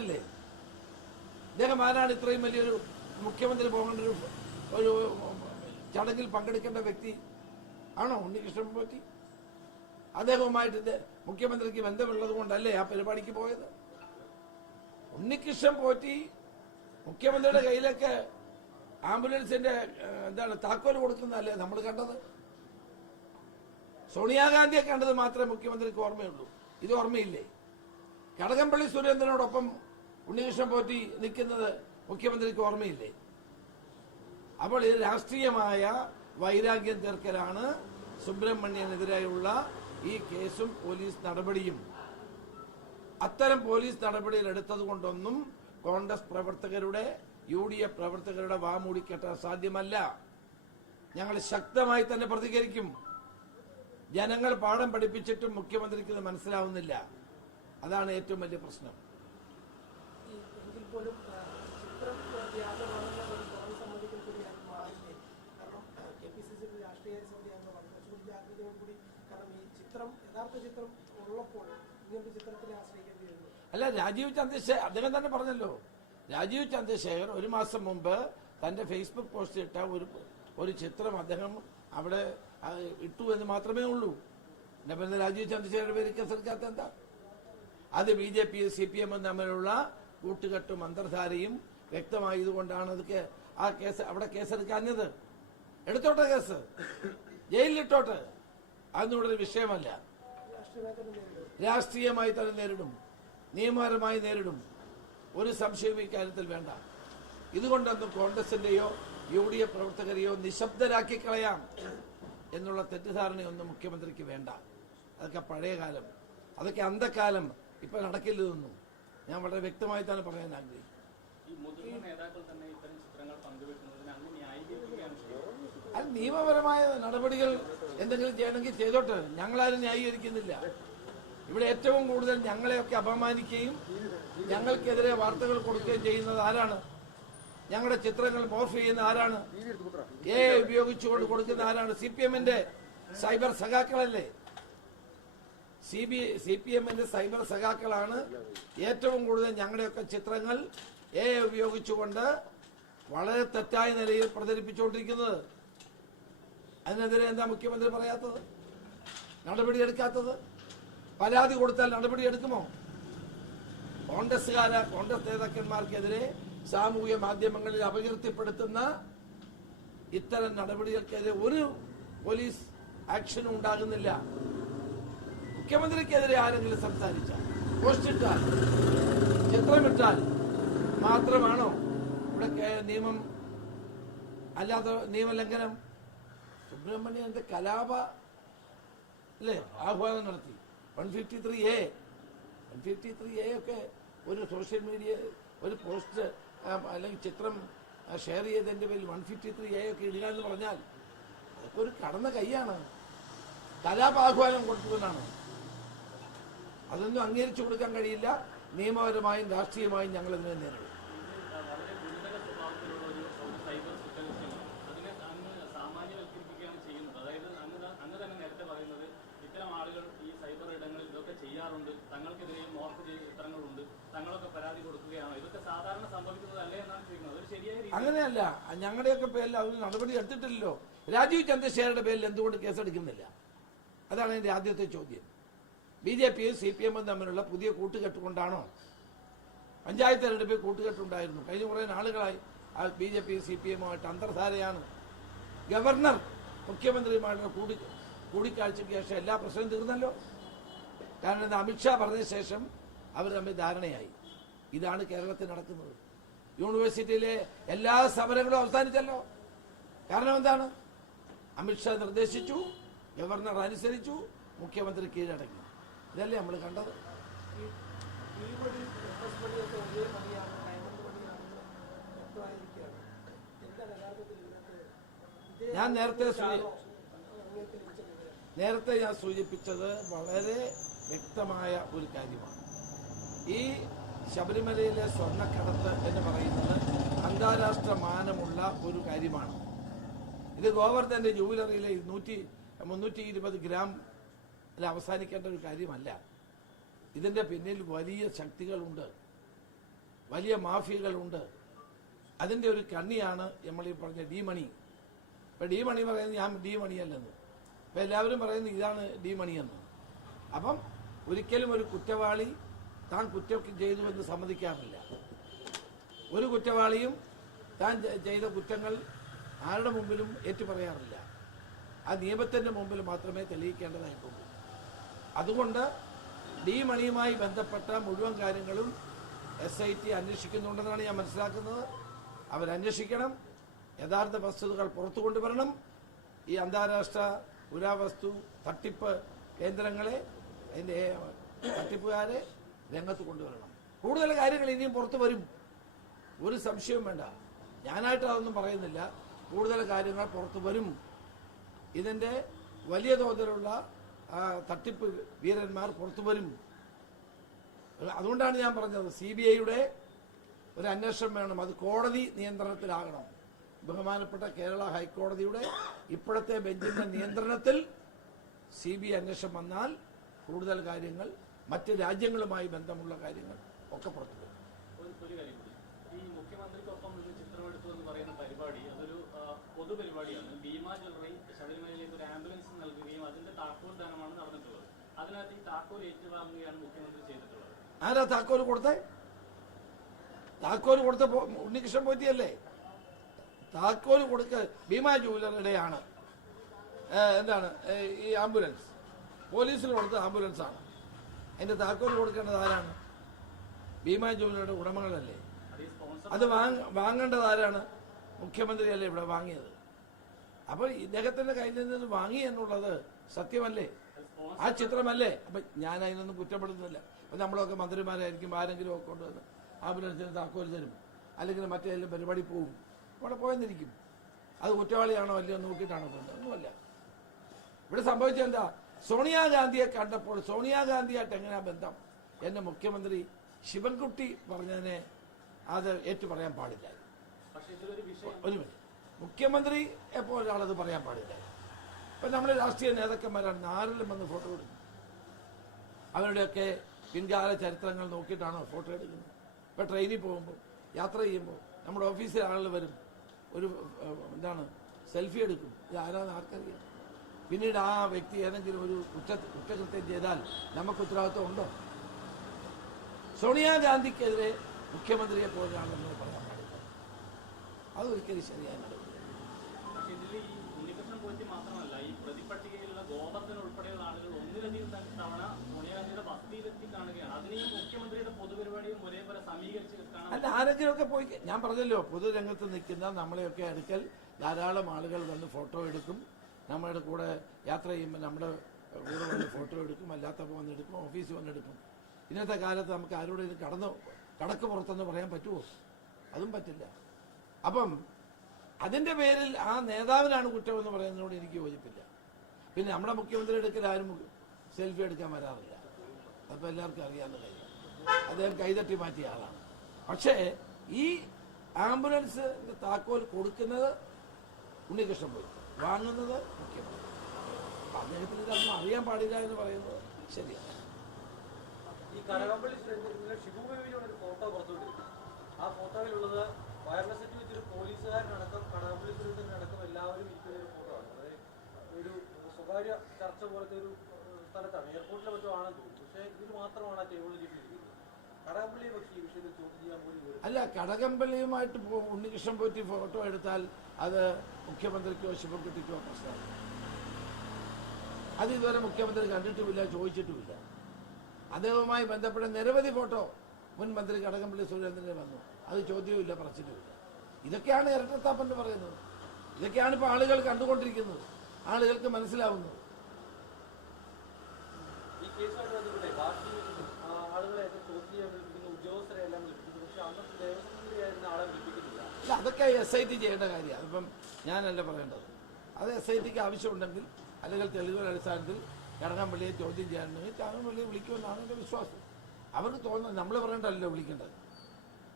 കേട്ടില്ലേ ഇദ്ദേഹം ആരാണ് ഇത്രയും വലിയൊരു മുഖ്യമന്ത്രി പോകേണ്ട ഒരു ഒരു ചടങ്ങിൽ പങ്കെടുക്കേണ്ട വ്യക്തി? ആണോ ഉണ്ണികൃഷ്ണൻ പോറ്റി അദ്ദേഹവുമായിട്ട് മുഖ്യമന്ത്രിക്ക് ബന്ധമുള്ളത് കൊണ്ടല്ലേ ആ പരിപാടിക്ക് പോയത്? ഉണ്ണികൃഷ്ണൻ പോറ്റി മുഖ്യമന്ത്രിയുടെ കയ്യിലൊക്കെ ആംബുലൻസിന്റെ എന്താണ് താക്കോൽ കൊടുക്കുന്നതല്ലേ നമ്മൾ കണ്ടത്? സോണിയാഗാന്ധിയെ കണ്ടത് മാത്രമേ മുഖ്യമന്ത്രിക്ക് ഓർമ്മയുള്ളൂ. ഇത് ഓർമ്മയില്ലേ? കടകംപള്ളി സുരേന്ദ്രനോടൊപ്പം ഉണ്ണികൃഷ്ണൻ പോറ്റി നിൽക്കുന്നത് മുഖ്യമന്ത്രിക്ക് ഓർമ്മയില്ലേ? അപ്പോൾ ഇത് രാഷ്ട്രീയമായ വൈരാഗ്യം തീർക്കലാണ് സുബ്രഹ്മണ്യനെതിരെയുള്ള ഈ കേസും പോലീസ് നടപടിയും. അത്തരം പോലീസ് നടപടിയിൽ എടുത്തത് കൊണ്ടൊന്നും കോൺഗ്രസ് പ്രവർത്തകരുടെ യു ഡി എഫ് പ്രവർത്തകരുടെ വാമൂടിക്കെട്ടാൻ സാധ്യമല്ല. ഞങ്ങൾ ശക്തമായി തന്നെ പ്രതികരിക്കും. ജനങ്ങൾ പാഠം പഠിപ്പിച്ചിട്ടും മുഖ്യമന്ത്രിക്ക് ഇത് മനസ്സിലാവുന്നില്ല. അതാണ് ഏറ്റവും വലിയ പ്രശ്നം. പോലും ചിത്രം വ്യാജമാണെന്ന ഒരു തോന്നൽ സമ്മതിക്കുന്ന കൂടിയായി മാറില്ലേ കാരണം കെ പി സി സി രാഷ്ട്രീയ സമിതി അംഗമാണ് കുറച്ചുകൂടി ജാഗ്രതയോടുകൂടി കാരണം ഈ ചിത്രം യഥാർത്ഥ ചിത്രം ഉള്ളപ്പോൾ ഇങ്ങനത്തെ ചിത്രത്തിനെ ആശ്രയിക്കേണ്ടി വരുന്നു. അല്ല രാജീവ് ചന്ദ്രശേഖർ അദ്ദേഹം തന്നെ പറഞ്ഞല്ലോ. രാജീവ് ചന്ദ്രശേഖർ ഒരു മാസം മുമ്പ് തന്റെ ഫേസ്ബുക്ക് പോസ്റ്റ് ഇട്ട ഒരു ഒരു ചിത്രം അദ്ദേഹം അവിടെ ഇട്ടു എന്ന് മാത്രമേ ഉള്ളൂ. എന്നെ പറഞ്ഞ രാജീവ് ചന്ദ്രശേഖരുടെ പേര് കേസെടുക്കാത്ത എന്താ? അത് B J P C P എമ്മും തമ്മിലുള്ള കൂട്ടുകെട്ടും അന്തർധാരയും വ്യക്തമായതുകൊണ്ടാണ് അത് ആ കേസ് അവിടെ കേസെടുക്കാഞ്ഞത് എടുത്തോട്ടെ കേസ്? ജയിലിലിട്ടോട്ടെ? അതൊന്നും ഇവിടെ വിഷയമല്ല. രാഷ്ട്രീയമായി തന്നെ നേരിടും. നിയമപരമായി നേരിടും. ഒരു സംശയവും ഇക്കാര്യത്തിൽ വേണ്ട. ഇതുകൊണ്ടൊന്നും കോൺഗ്രസിന്റെയോ യു ഡി എഫ് പ്രവർത്തകരെയോ നിശബ്ദരാക്കി കളയാം എന്നുള്ള തെറ്റിദ്ധാരണയൊന്നും മുഖ്യമന്ത്രിക്ക് വേണ്ട. അതൊക്കെ പഴയ കാലം അതൊക്കെ അന്ധകാലം. ഇപ്പൊ നടക്കില്ലതൊന്നും ഞാൻ വളരെ വ്യക്തമായി തന്നെ പറയാൻ ആഗ്രഹിക്കും അത് നിയമപരമായ നടപടികൾ എന്തെങ്കിലും ചെയ്യണമെങ്കിൽ ചെയ്തോട്ടെ. ഞങ്ങളാരും ന്യായീകരിക്കുന്നില്ല. ഇവിടെ ഏറ്റവും കൂടുതൽ ഞങ്ങളെയൊക്കെ അപമാനിക്കുകയും ഞങ്ങൾക്കെതിരെ വാർത്തകൾ കൊടുക്കുകയും ചെയ്യുന്നത് ആരാണ്? ഞങ്ങളുടെ ചിത്രങ്ങൾ മോർഫ് ചെയ്യുന്ന ആരാണ്? എ ഉപയോഗിച്ചുകൊണ്ട് കൊടുക്കുന്ന ആരാണ്? സി പി എമ്മിന്റെ സൈബർ സഖാക്കളല്ലേ? സി ബി സി പി എമ്മിന്റെ സൈബർ സഖാക്കളാണ് ഏറ്റവും കൂടുതൽ ഞങ്ങളുടെയൊക്കെ ചിത്രങ്ങൾ എ ഉപയോഗിച്ചുകൊണ്ട് വളരെ തെറ്റായ നിലയിൽ പ്രചരിപ്പിച്ചുകൊണ്ടിരിക്കുന്നത്. അതിനെതിരെ എന്താ മുഖ്യമന്ത്രി പറയാത്തത്? നടപടിയെടുക്കാത്തത്? പരാതി കൊടുത്താൽ നടപടി എടുക്കുമോ കോൺഗ്രസ്സുകാര കോൺഗ്രസ് നേതാക്കന്മാർക്കെതിരെ സാമൂഹ്യ മാധ്യമങ്ങളിൽ അപകീർത്തിപ്പെടുത്തുന്ന ഇത്തരം നടപടികൾക്കെതിരെ ഒരു പോലീസ് ആക്ഷനും ഉണ്ടാകുന്നില്ല. മുഖ്യമന്ത്രിക്കെതിരെ ആരെങ്കിലും സംസാരിച്ചാൽ പോസ്റ്റിട്ടാൽ ചിത്രമിട്ടാൽ മാത്രമാണോ ഇവിടെ നിയമം അല്ലാതെ നിയമലംഘനം? സുബ്രഹ്മണ്യന്റെ കലാപ അല്ലേ? ആഹ്വാനം നടത്തി. One fifty three A one fifty three A ഒക്കെ ഒരു സോഷ്യൽ മീഡിയ ഒരു പോസ്റ്റ് അല്ലെങ്കിൽ ചിത്രം ഷെയർ ചെയ്തതിന്റെ പേരിൽ വൺ ഫിഫ്റ്റി ത്രീ എ ഒക്കെ ഇടുക എന്ന് പറഞ്ഞാൽ അതൊക്കെ ഒരു കടന്ന കൈയാണ്. കലാപാഹ്വാനം കൊടുത്തതിനാണ് അതൊന്നും അംഗീകരിച്ചു കൊടുക്കാൻ കഴിയില്ല. നിയമപരമായും രാഷ്ട്രീയമായും ഞങ്ങൾ ഇതിനെ നേരിടും. ചെയ്യാറുണ്ട് തങ്ങൾക്കെതിരെ മോർഫ് തങ്ങളൊക്കെ പരാതി ഇതൊക്കെ സാധാരണ ശരിയായ അങ്ങനെയല്ല. ഞങ്ങളുടെയൊക്കെ പേരിൽ അവർ നടപടി എടുത്തിട്ടില്ലല്ലോ. രാജീവ് ചന്ദ്രശേഖരുടെ പേരിൽ എന്തുകൊണ്ട് കേസെടുക്കുന്നില്ല? അതാണ് എന്റെ ആദ്യത്തെ ചോദ്യം. ബി ജെ പിയും സി പി എമ്മും തമ്മിലുള്ള പുതിയ കൂട്ടുകെട്ട് കൊണ്ടാണോ പഞ്ചായത്ത് തെരഞ്ഞെടുപ്പിൽ കൂട്ടുകെട്ടുണ്ടായിരുന്നു. കഴിഞ്ഞ കുറേ നാളുകളായി ആ ബി ജെ പിയും സി പി എമ്മുമായിട്ട് അന്തർധാരയാണ്. ഗവർണർ മുഖ്യമന്ത്രിയുമായിട്ടുള്ള കൂടി കൂടിക്കാഴ്ചയ്ക്ക് ശേഷം എല്ലാ പ്രശ്നവും തീർന്നല്ലോ. കാരണം അമിത്ഷാ പറഞ്ഞ ശേഷം അവർ തമ്മിൽ ധാരണയായി. ഇതാണ് കേരളത്തിൽ നടക്കുന്നത്. യൂണിവേഴ്സിറ്റിയിലെ എല്ലാ സമരങ്ങളും അവസാനിച്ചല്ലോ. കാരണം എന്താണ്? അമിത്ഷാ നിർദ്ദേശിച്ചു ഗവർണർ അനുസരിച്ചു മുഖ്യമന്ത്രി കീഴടങ്ങി. ഇതല്ലേ നമ്മൾ കണ്ടത്? ഞാൻ നേരത്തെ നേരത്തെ ഞാൻ സൂചിപ്പിച്ചത് വളരെ വ്യക്തമായ ഒരു കാര്യമാണ്. ഈ ശബരിമലയിലെ സ്വർണക്കടത്ത് എന്ന് പറയുന്നത് അന്താരാഷ്ട്ര മാനമുള്ള ഒരു കാര്യമാണ്. ഇത് ഗോവർദ്ധന്റെ ജൂവലറിയിലെ നൂറ്റി മുന്നൂറ്റി ഇരുപത് ഗ്രാം അവസാനിക്കേണ്ട ഒരു കാര്യമല്ല. ഇതിന്റെ പിന്നിൽ വലിയ ശക്തികളുണ്ട്. വലിയ മാഫിയകളുണ്ട്. അതിന്റെ ഒരു കണ്ണിയാണ് നമ്മൾ ഈ പറഞ്ഞ ഡി മണി. ഇപ്പം ഡി മണി പറയുന്നത് ഞാൻ ഡി മണിയല്ലെന്ന് ഇപ്പം എല്ലാവരും പറയുന്നത് ഇതാണ് ഡി മണിയെന്ന് അപ്പം ഒരിക്കലും ഒരു കുറ്റവാളി താൻ കുറ്റം ചെയ്തുവെന്ന് സമ്മതിക്കാറില്ല. ഒരു കുറ്റവാളിയും താൻ ചെയ്ത കുറ്റങ്ങൾ ആരുടെ മുമ്പിലും ഏറ്റുപറയാറില്ല. ആ നിയമത്തിന്റെ മുമ്പിൽ മാത്രമേ തെളിയിക്കേണ്ടതായിട്ടുള്ളൂ. അതുകൊണ്ട് ഡി മണിയുമായി ബന്ധപ്പെട്ട മുഴുവൻ കാര്യങ്ങളും എസ് ഐ ടി അന്വേഷിക്കുന്നുണ്ടെന്നാണ് ഞാൻ മനസ്സിലാക്കുന്നത്. അവരന്വേഷിക്കണം. യഥാർത്ഥ വസ്തുതകൾ പുറത്തു കൊണ്ടുവരണം. ഈ അന്താരാഷ്ട്ര പുരാവസ്തു തട്ടിപ്പ് കേന്ദ്രങ്ങളെ അതിന്റെ തട്ടിപ്പുകാരെ രംഗത്ത് കൊണ്ടുവരണം. കൂടുതൽ കാര്യങ്ങൾ ഇനിയും പുറത്തു വരും. ഒരു സംശയവും വേണ്ട. ഞാനായിട്ട് അതൊന്നും പറയുന്നില്ല. കൂടുതൽ കാര്യങ്ങൾ പുറത്തു വരും. ഇതിന്റെ വലിയ തോതിലുള്ള ആ, തട്ടിപ്പ് വീരന്മാർ പുറത്തു വരും. അതുകൊണ്ടാണ് ഞാൻ പറഞ്ഞത് സി ബി ഐയുടെ ഒരു അന്വേഷണം വേണം. അത് കോടതി നിയന്ത്രണത്തിലാകണം. ബഹുമാനപ്പെട്ട കേരള ഹൈക്കോടതിയുടെ ഇപ്പോഴത്തെ ബെഞ്ചിന്റെ നിയന്ത്രണത്തിൽ സി ബി ഐ അന്വേഷണം വന്നാൽ കൂടുതൽ കാര്യങ്ങൾ മറ്റ് രാജ്യങ്ങളുമായി ബന്ധമുള്ള കാര്യങ്ങൾ ഒക്കെ പുറത്തു വരും. പൊതുപരിപാടിയാണ്. ഭീമ ജ്വല്ലറി ശബരിമലയിലേക്ക് ഒരു ആംബുലൻസ് നൽകുകയും അതിന്റെ താക്കോൽ ദാനമാണ് നടന്നിട്ടുള്ളത് അതിനകത്ത് ഈ താക്കോൽ ഏറ്റുവാങ്ങുകയാണ് മുഖ്യമന്ത്രി ചെയ്തിട്ടുള്ളത്. ആരാ താക്കോൽ കൊടുത്തേ? താക്കോൽ കൊടുത്ത ഉണ്ണികൃഷ്ണൻ പോറ്റിയല്ലേ? താക്കോൽ കൊടുക്ക ഭീമ ജ്വല്ലറിയുടെയാണ്. എന്താണ്? ഈ ആംബുലൻസ്. പോലീസിൽ കൊടുത്ത ആംബുലൻസ് ആണ് അതിന്റെ താക്കോൽ കൊടുക്കേണ്ടത് ആരാണ്? ഭീമ ജ്വല്ലറിയുടെ ഉടമകളല്ലേ? അത് വാങ്ങേണ്ടത് ആരാണ്? മുഖ്യമന്ത്രിയല്ലേ ഇവിടെ വാങ്ങിയത്? അപ്പോൾ ഇദ്ദേഹത്തിന്റെ കയ്യിൽ നിന്ന് വാങ്ങി എന്നുള്ളത് സത്യമല്ലേ? ആ ചിത്രമല്ലേ? അപ്പൊ ഞാൻ അതിനൊന്നും കുറ്റപ്പെടുന്നില്ല അപ്പൊ നമ്മളൊക്കെ മന്ത്രിമാരായിരിക്കും ആരെങ്കിലും ഒക്കെ കൊണ്ടുവന്ന് ആംബുലൻസിന് താക്കോൽ തരും. അല്ലെങ്കിൽ മറ്റേതെങ്കിലും പരിപാടി പോവും. അവിടെ പോയെന്നിരിക്കും. അത് കുറ്റവാളിയാണോ അല്ലയോ നോക്കിയിട്ടാണോ പോകുന്നത്? ഒന്നുമല്ല. ഇവിടെ സംഭവിച്ചെന്താ സോണിയാഗാന്ധിയെ കണ്ടപ്പോൾ സോണിയാഗാന്ധിയായിട്ട് എങ്ങനെയാ ബന്ധം? എന്റെ മുഖ്യമന്ത്രി ശിവൻകുട്ടി പറഞ്ഞതിനെ അത് ഏറ്റു പറയാൻ പാടില്ല. മുഖ്യമന്ത്രി എപ്പോൾ ഒരാളത് പറയാൻ പാടില്ല. ഇപ്പൊ നമ്മുടെ രാഷ്ട്രീയ നേതാക്കന്മാരാണ് ആരെല്ലാം വന്ന് ഫോട്ടോ എടുക്കും അവരുടെയൊക്കെ പിൻകാല ചരിത്രങ്ങൾ നോക്കിയിട്ടാണോ ഫോട്ടോ എടുക്കുന്നത്. ഇപ്പൊ ട്രെയിനിൽ പോകുമ്പോൾ യാത്ര ചെയ്യുമ്പോൾ നമ്മുടെ ഓഫീസിൽ ആളുകൾ വരും. ഒരു എന്താണ് സെൽഫി എടുക്കും. ഇത് ആരാന്ന് ആർക്കറിയാം. പിന്നീട് ആ വ്യക്തി ഏതെങ്കിലും ഒരു കുറ്റ കുറ്റകൃത്യം ചെയ്താൽ നമുക്ക് ഉത്തരവാദിത്വം ഉണ്ടോ? സോണിയാഗാന്ധിക്കെതിരെ മുഖ്യമന്ത്രിയെ പോലെയാണെന്ന് അത് ശരിയായി പോറ്റി മാത്രമല്ല ഈ പ്രതിപട്ടികയിലുള്ള ഗോവർദ്ധൻ ഉൾപ്പെടെയുള്ള ആളുകൾ ഒന്നിലധികം തവണ സോണിയാഗാന്ധിയുടെ വസതിയിലെത്തി കാണുകയാണ് അതിനെയും മുഖ്യമന്ത്രിയുടെ പൊതുപരിപാടിയും ഒരേപോലെ സമീകരിച്ച് അല്ല ആരെങ്കിലുമൊക്കെ പോയി ഞാൻ പറഞ്ഞല്ലോ പൊതുരംഗത്ത് നിൽക്കുന്ന നമ്മളെയൊക്കെ അടുക്കൽ ധാരാളം ആളുകൾ വന്ന് ഫോട്ടോ എടുക്കും. നമ്മുടെ കൂടെ യാത്ര ചെയ്യുമ്പോൾ നമ്മുടെ കൂടെ വന്ന് ഫോട്ടോ എടുക്കും അല്ലാത്തപ്പോൾ വന്നെടുക്കും ഓഫീസിൽ വന്നെടുക്കും ഇന്നത്തെ കാലത്ത് നമുക്ക് ആരോടെങ്കിലും കടന്ന് കടക്ക് പുറത്തെന്ന് പറയാൻ പറ്റുമോ അതും പറ്റില്ല. അപ്പം അതിന്റെ പേരിൽ ആ നേതാവിനാണ് കുറ്റമെന്ന് പറയുന്നതിനോട് എനിക്ക് യോജിപ്പില്ല. പിന്നെ നമ്മുടെ മുഖ്യമന്ത്രി എടുക്കൽ ആരും സെൽഫി എടുക്കാൻ വരാറില്ല. അപ്പം എല്ലാവർക്കും അറിയാവുന്ന കാര്യം. അദ്ദേഹം കൈതട്ടി മാറ്റിയ ആളാണ്. പക്ഷേ ഈ ആംബുലൻസ് താക്കോൽ കൊടുക്കുന്നത് ഉണ്ണികൃഷ്ണൻ പോയി. വാങ്ങുന്നത് മുഖ്യമന്ത്രി. അദ്ദേഹത്തിന് ഇതൊന്നും അറിയാൻ പാടില്ല എന്ന് പറയുന്നത് ശരിയാണ്. ഈ കനകമ്പള്ളി ഷിബു ബേബിയുടെ ഒരു ഫോട്ടോ പുറത്തുവിട്ടിരുന്നു. ആ ഫോട്ടോയിലുള്ളത് എല്ലാവരും ഫോട്ടോ ആണ് ഒരു ഒരു പക്ഷേ മാത്രമാണ് അല്ല കടകമ്പള്ളിയുമായിട്ട് പോ- ഉണ്ണികൃഷ്ണൻ പോറ്റി ഫോട്ടോ എടുത്താൽ അത് മുഖ്യമന്ത്രിക്കോ ശിവൻകുട്ടിക്കോ പ്രശ്നമാണ്. അത് ഇതുവരെ മുഖ്യമന്ത്രി കണ്ടിട്ടുമില്ല ചോദിച്ചിട്ടുമില്ല. അദ്ദേഹവുമായി ബന്ധപ്പെട്ട നിരവധി ഫോട്ടോ മുൻ മന്ത്രി കടകംപള്ളി സുരേന്ദ്രന് വന്നു. അത് ചോദ്യവുമില്ല പറച്ചിട്ടുമില്ല ഇതൊക്കെയാണ് ഇരട്ടത്താപ്പെന്ന് പറയുന്നത്. ഇതൊക്കെയാണ് ഇപ്പോൾ ആളുകൾ കണ്ടുകൊണ്ടിരിക്കുന്നത്. ആളുകൾക്ക് മനസ്സിലാവുന്നത്. ഇല്ല അതൊക്കെ എസ് ഐ ടി ചെയ്യേണ്ട കാര്യമാണ്. അതിപ്പം ഞാനല്ല പറയേണ്ടത്. അത് എസ് ഐ ടിക്ക് ആവശ്യമുണ്ടെങ്കിൽ അല്ലെങ്കിൽ തെളിവുകളുടെ അടിസ്ഥാനത്തിൽ കടകംപള്ളിയെ ചോദ്യം ചെയ്യാനുണ്ടെങ്കിൽ കടകംപള്ളിയെ വിളിക്കുമെന്നാണ് എന്റെ വിശ്വാസം. അവർക്ക് തോന്നുന്നത് നമ്മൾ പറയേണ്ടല്ലോ വിളിക്കേണ്ടത്.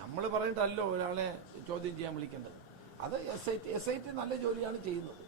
നമ്മൾ പറഞ്ഞിട്ടല്ലോ ഒരാളെ ചോദ്യം ചെയ്യാൻ വിളിക്കേണ്ടത്. അത് S I T S I T നല്ല ജോലിയാണ് ചെയ്യുന്നത്.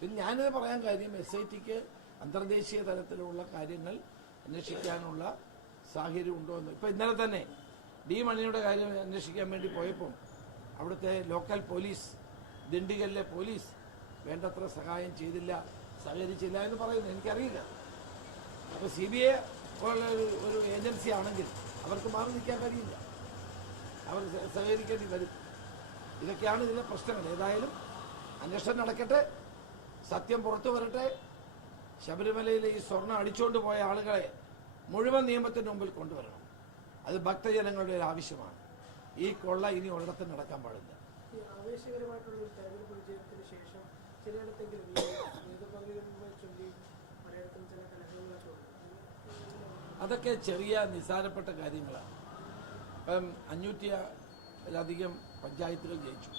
പിന്നെ ഞാനിത് പറയാൻ കാര്യം എസ് ഐ ടിക്ക് അന്തർദേശീയ തലത്തിലുള്ള കാര്യങ്ങൾ അന്വേഷിക്കാനുള്ള സാഹചര്യം ഉണ്ടോ എന്ന്. ഇപ്പം ഇന്നലെ തന്നെ ഡി മണിയുടെ കാര്യം അന്വേഷിക്കാൻ വേണ്ടി പോയപ്പം അവിടുത്തെ ലോക്കൽ പോലീസ് ദിണ്ടിഗലിലെ പോലീസ് വേണ്ടത്ര സഹായം ചെയ്തില്ല സഹകരിച്ചില്ല എന്ന് പറയുന്നു എനിക്കറിയില്ല. അപ്പോൾ സി ബി ഐ പോലുള്ള ഒരു ഏജൻസി ആണെങ്കിൽ അവർക്ക് മാറി നിൽക്കാൻ കഴിയില്ല. അവർ സഹകരിക്കേണ്ടി വരും. ഇതൊക്കെയാണ് ഇതിലെ പ്രശ്നങ്ങൾ. ഏതായാലും അന്വേഷണം നടക്കട്ടെ. സത്യം പുറത്തു വരട്ടെ. ശബരിമലയിലെ ഈ സ്വർണം അടിച്ചുകൊണ്ട് പോയ ആളുകളെ മുഴുവൻ നിയമത്തിന് മുമ്പിൽ കൊണ്ടുവരണം. അത് ഭക്തജനങ്ങളുടെ ഒരു ആവശ്യമാണ്. ഈ കൊള്ള ഇനി ഒരിടത്തും നടക്കാൻ പാടില്ല. ആവേശകരമായിട്ടുള്ള ഒരു തെരഞ്ഞെടുപ്പ് വിജയത്തിന് ശേഷം ചിലയിടത്തെങ്കിലും അതൊക്കെ ചെറിയ നിസാരപ്പെട്ട കാര്യങ്ങളാണ്. അഞ്ഞൂറ്റിലധികം പഞ്ചായത്തുകൾ ജയിച്ചു.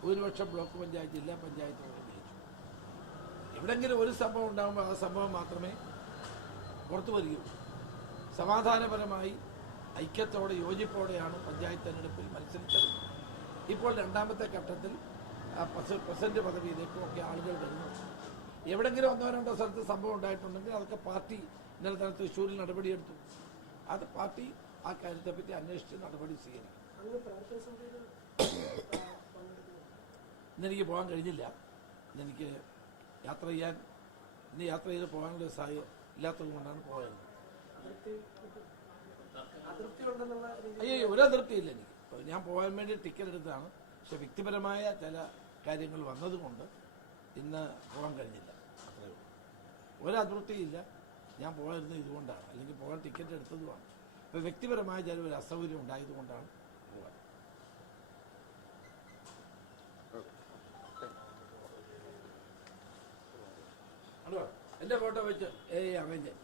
ഭൂരിപക്ഷം ബ്ലോക്ക് പഞ്ചായത്ത് ജില്ലാ പഞ്ചായത്തുകൾ ജയിച്ചു. എവിടെങ്കിലും ഒരു സംഭവം ഉണ്ടാകുമ്പോൾ ആ സംഭവം മാത്രമേ പുറത്തു വരികയുള്ളൂ. സമാധാനപരമായി ഐക്യത്തോടെ യോജിപ്പോടെയാണ് പഞ്ചായത്ത് തെരഞ്ഞെടുപ്പിൽ മത്സരിച്ചത്. ഇപ്പോൾ രണ്ടാമത്തെ ഘട്ടത്തിൽ പ്രസിഡന്റ് പദവിയിലേക്കും ഒക്കെ ആളുകൾ വരുന്നു. എവിടെങ്കിലും ഒന്നോ രണ്ടോ സ്ഥലത്ത് സംഭവം ഉണ്ടായിട്ടുണ്ടെങ്കിൽ അതൊക്കെ പാർട്ടി ഇന്നലെ തന്നെ തൃശ്ശൂരിൽ നടപടിയെടുത്തു. അത് പാർട്ടി ആ കാര്യത്തെപ്പറ്റി അന്വേഷിച്ച് നടപടി സ്വീകരിക്കും. ഇന്നെനിക്ക് പോകാൻ കഴിഞ്ഞില്ല. ഇന്നെനിക്ക് യാത്ര ചെയ്യാൻ ഇന്ന് യാത്ര ചെയ്ത് പോകാനുള്ള സാഹചര്യം ഇല്ലാത്തത് കൊണ്ടാണ് പോയത്. അയ്യോ ഒരു അതൃപ്തിയില്ല എനിക്ക്. ഞാൻ പോകാൻ വേണ്ടി ടിക്കറ്റ് എടുത്തതാണ്. പക്ഷെ വ്യക്തിപരമായ ചില കാര്യങ്ങൾ വന്നതുകൊണ്ട് ഇന്ന് പോകാൻ കഴിഞ്ഞില്ല. അത്രയേ ഉള്ളൂ. ഒരു അതൃപ്തിയില്ല ഞാൻ പോകാതിരുന്നത് ഇതുകൊണ്ടാണ്. അല്ലെങ്കിൽ പോകാൻ ടിക്കറ്റ് എടുത്തതുമാണ്. വ്യക്തിപരമായ ചില ഒരു അസൗകര്യം ഉണ്ടായതുകൊണ്ടാണ് എന്റെ ഫോട്ടോ വെച്ച്. ഏ അവന്റെ.